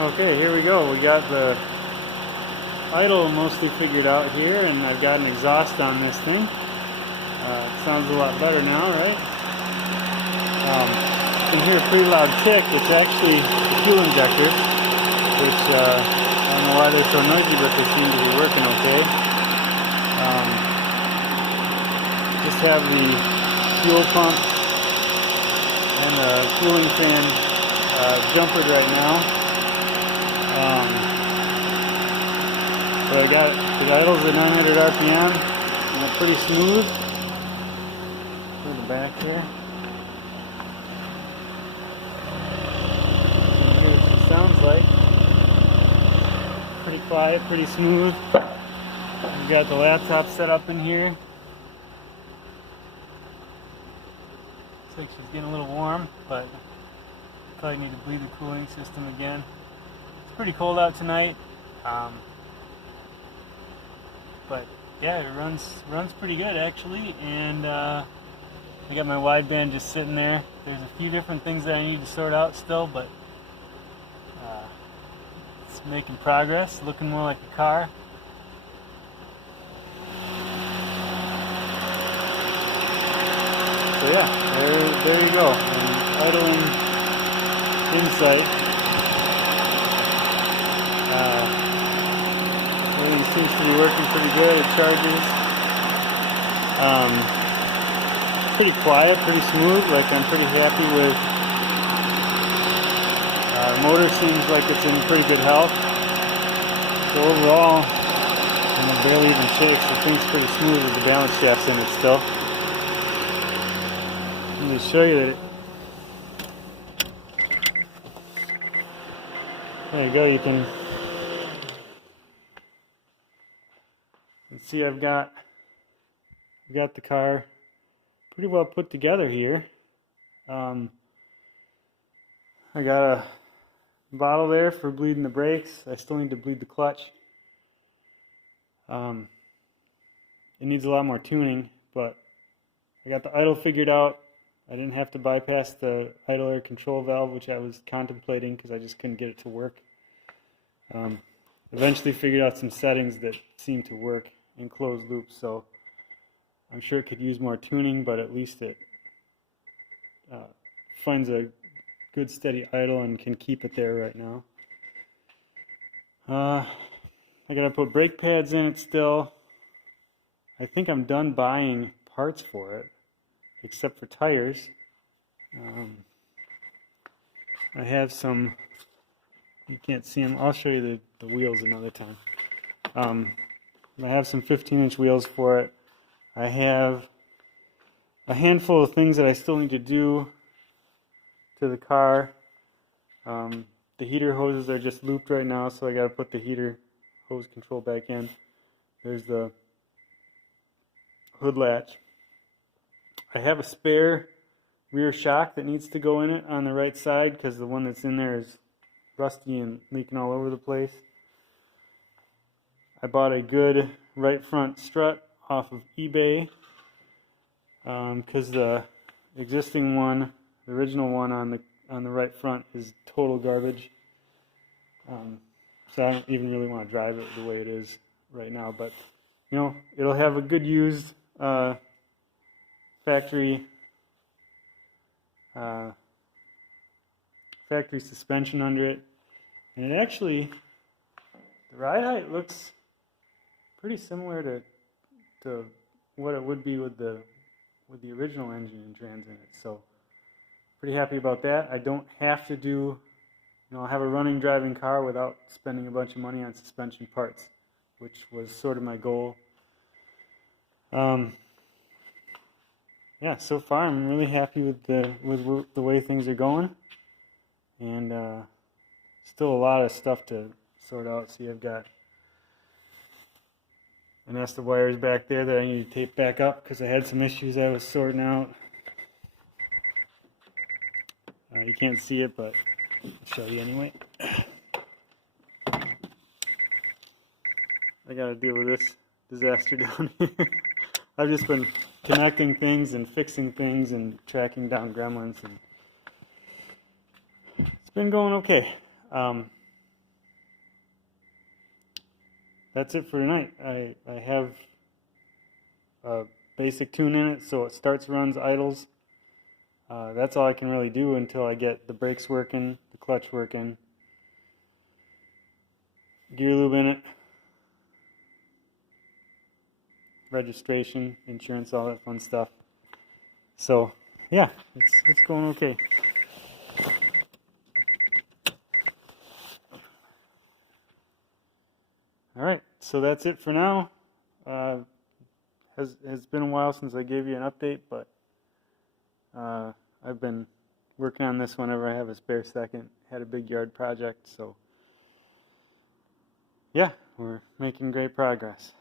Okay, here we go. We got the idle mostly figured out here, and I've got an exhaust on this thing. It sounds a lot better now, right? You can hear a pretty loud tick. It's actually the fuel injector, which I don't know why they're so noisy, but they seem to be working okay. Just have the fuel pump and the cooling fan jumpered right now. But I got the idles at 900 RPM and they're pretty smooth. Put the back here. You can hear what it sounds like. Pretty quiet, pretty smooth. We've got the laptop set up in here. Looks like she's getting a little warm, but probably need to bleed the cooling system again. It's pretty cold out tonight. But yeah, it runs pretty good actually, and I got my wideband just sitting there. There's a few different things that I need to sort out still, but it's making progress, looking more like a car. So yeah, there you go. And idling insight. Everything seems to be working pretty good. It charges. Pretty quiet, pretty smooth. Like I'm pretty happy with. The motor seems like it's in pretty good health. So overall, it barely even shakes. The thing's pretty smooth with the balance shafts in it still. Let me show you that. There you go. You can see I've got the car pretty well put together here. I got a bottle there for bleeding the brakes. I still need to bleed the clutch. It needs a lot more tuning, but I got the idle figured out. I didn't have to bypass the idle air control valve, which I was contemplating because I just couldn't get it to work. Eventually figured out some settings that seem to work in closed loops, so I'm sure it could use more tuning, but at least it finds a good steady idle and can keep it there right now. I gotta put brake pads in it still. I think I'm done buying parts for it, except for tires. I have some, you can't see them, I'll show you the wheels another time. I have some 15-inch wheels for it. I have a handful of things that I still need to do to the car. The heater hoses are just looped right now, so I got to put the heater hose control back in. There's the hood latch. I have a spare rear shock that needs to go in it on the right side because the one that's in there is rusty and leaking all over the place. I bought a good right front strut off of eBay because the existing one, the original one on the right front is total garbage. So I don't even really want to drive it the way it is right now, but you know, it'll have a good used factory suspension under it, and it actually, the ride height looks pretty similar to what it would be with the original engine and trans in it. So pretty happy about that. I don't have to do, I'll have a running driving car without spending a bunch of money on suspension parts, which was sort of my goal. Yeah, so far I'm really happy with the way things are going, and still a lot of stuff to sort out. See, I've got a nest of wires back there that I need to tape back up because I had some issues I was sorting out. You can't see it, but I'll show you anyway. I gotta deal with this disaster down here. I've just been connecting things and fixing things and tracking down gremlins, and it's been going okay. that's it for tonight. I have a basic tune in it, so it starts, runs, idles. That's all I can really do until I get the brakes working, the clutch working, gear lube in it, registration, insurance, all that fun stuff. So yeah, it's going okay. All right, so that's it for now. Has been a while since I gave you an update, but I've been working on this whenever I have a spare second. Had a big yard project, so yeah, we're making great progress.